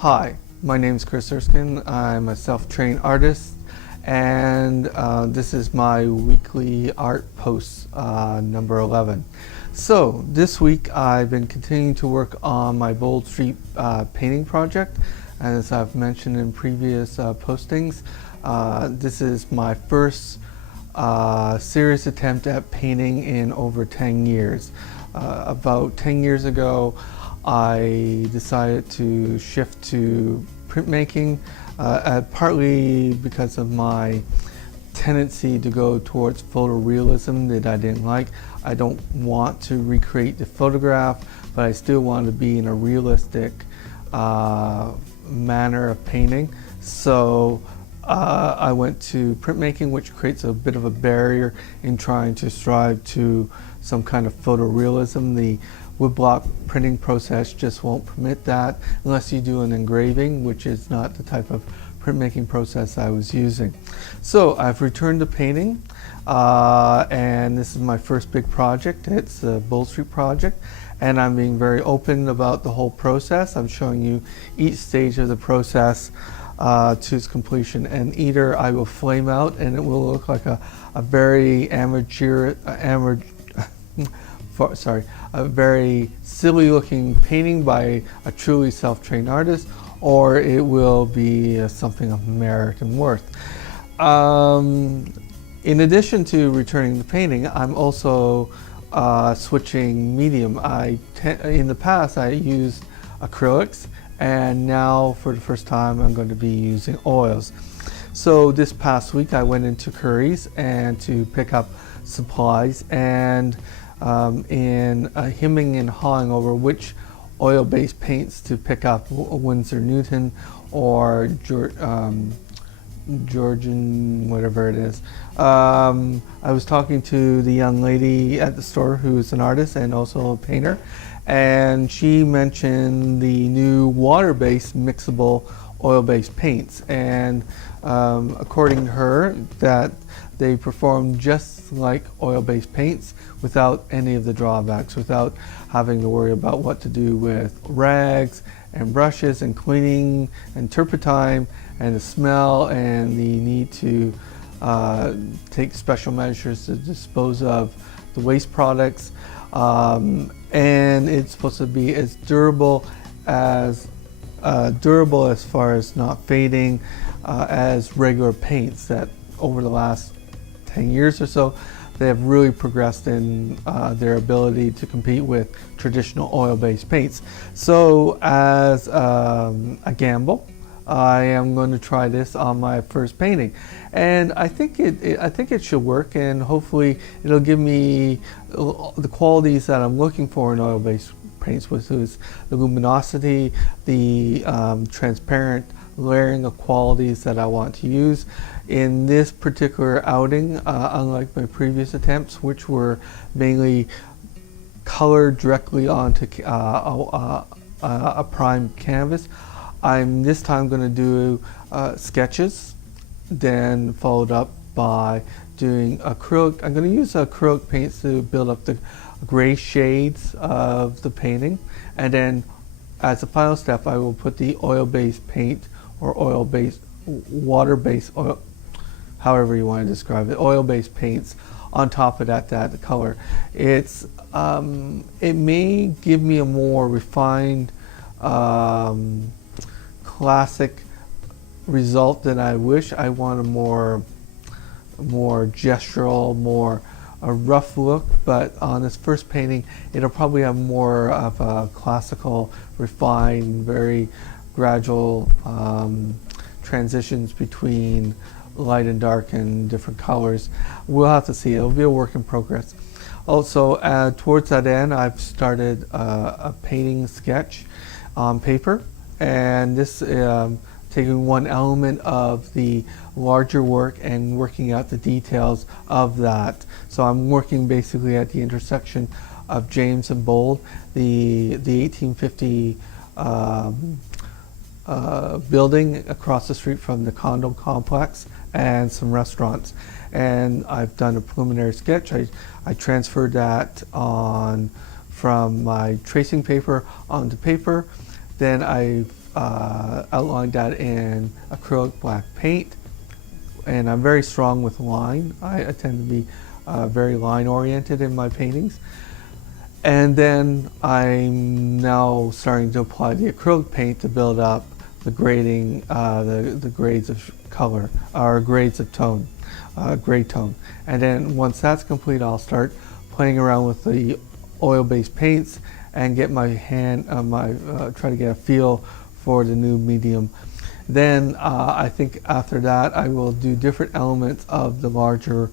Hi, my name is Chris Erskine. I'm a self-trained artist, and this is my weekly art post, number 11. So this week I've been continuing to work on my Bold Street painting project. As I've mentioned in previous postings, this is my first serious attempt at painting in over 10 years. About 10 years ago, I decided to shift to printmaking, partly because of my tendency to go towards photorealism that I didn't like. I don't want to recreate the photograph, but I still want to be in a realistic manner of painting. So I went to printmaking, which creates a bit of a barrier in trying to strive to some kind of photorealism. The woodblock printing process just won't permit that unless you do an engraving, which is not the type of printmaking process I was using. So I've returned to painting, and this is my first big project. It's the Bold Street project, and I'm being very open about the whole process. I'm showing you each stage of the process to its completion, and either I will flame out and it will look like a very a very silly looking painting by a truly self-trained artist, or it will be something of merit and worth. In addition to returning the painting, I'm also switching medium. In the past I used acrylics, and now for the first time I'm going to be using oils. So this past week I went into Curry's and to pick up supplies, and in hemming and hawing over which oil-based paints to pick up, Winsor Newton or Georgian, whatever it is. I was talking to the young lady at the store who's an artist and also a painter, and she mentioned the new water-based mixable oil-based paints, and according to her, that they perform just like oil-based paints without any of the drawbacks, without having to worry about what to do with rags and brushes and cleaning and turpentine and the smell and the need to take special measures to dispose of the waste products. And it's supposed to be as durable as far as not fading as regular paints. That over the last 10 years or so, they have really progressed in their ability to compete with traditional oil-based paints. So as a gamble, I am going to try this on my first painting, and I think it should work, and hopefully it'll give me the qualities that I'm looking for in oil-based paints, which is the luminosity, the transparent layering of qualities that I want to use. In this particular outing, unlike my previous attempts, which were mainly colored directly onto a prime canvas, I'm this time going to do sketches, then followed up by doing acrylic. I'm going to use acrylic paints to build up the gray shades of the painting, and then as a final step I will put the oil-based paint or oil-based, water-based oil, however you want to describe it, oil-based paints on top of that color. It may give me a more refined, classic result than I wish. I want a more gestural, more a rough look, but on this first painting it'll probably have more of a classical, refined, very gradual transitions between light and dark and different colors. We'll have to see. It'll be a work in progress. Also, towards that end, I've started a painting sketch on paper, and this taking one element of the larger work and working out the details of that. So I'm working basically at the intersection of James and Bold, the 1850 building across the street from the condo complex and some restaurants. And I've done a preliminary sketch. I transferred that on from my tracing paper onto paper. Then I outlined that in acrylic black paint, and I'm very strong with line. I tend to be very line oriented in my paintings. And then I'm now starting to apply the acrylic paint to build up the grading, the grades of color, or grades of tone, gray tone. And then once that's complete, I'll start playing around with the oil-based paints and get my hand, try to get a feel for the new medium. Then I think after that I will do different elements of the larger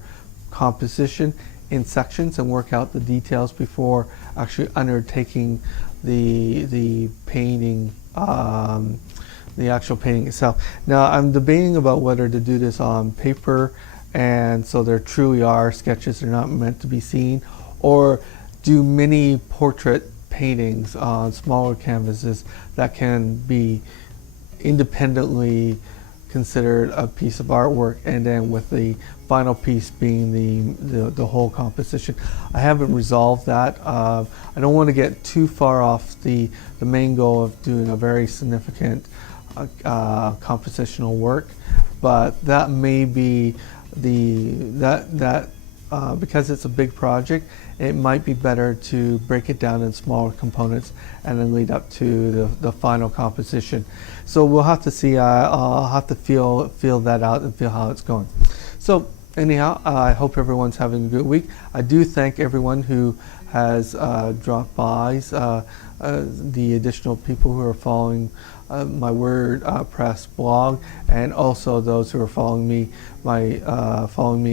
composition in sections and work out the details before actually undertaking the painting, the actual painting itself. Now I'm debating about whether to do this on paper, and so there truly are sketches, they're not meant to be seen, or do mini portrait paintings on smaller canvases that can be independently considered a piece of artwork, and then with the final piece being the whole composition. I haven't resolved that. I don't want to get too far off the main goal of doing a very significant compositional work, but that may be because it's a big project, it might be better to break it down in smaller components and then lead up to the final composition. So we'll have to see. I'll have to feel that out and feel how it's going. So anyhow, I hope everyone's having a good week. I do thank everyone who has dropped by, the additional people who are following my WordPress blog, and also those who are following me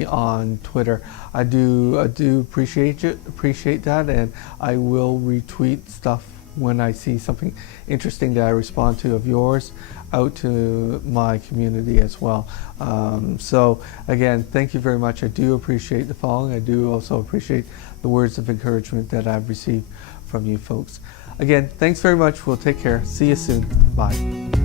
on Twitter. I do appreciate that, and I will retweet stuff when I see something interesting that I respond to of yours out to my community as well. So again, thank you very much. I do appreciate the following. I do also appreciate the words of encouragement that I've received from you folks. Again, thanks very much. We'll take care. See you soon. Bye.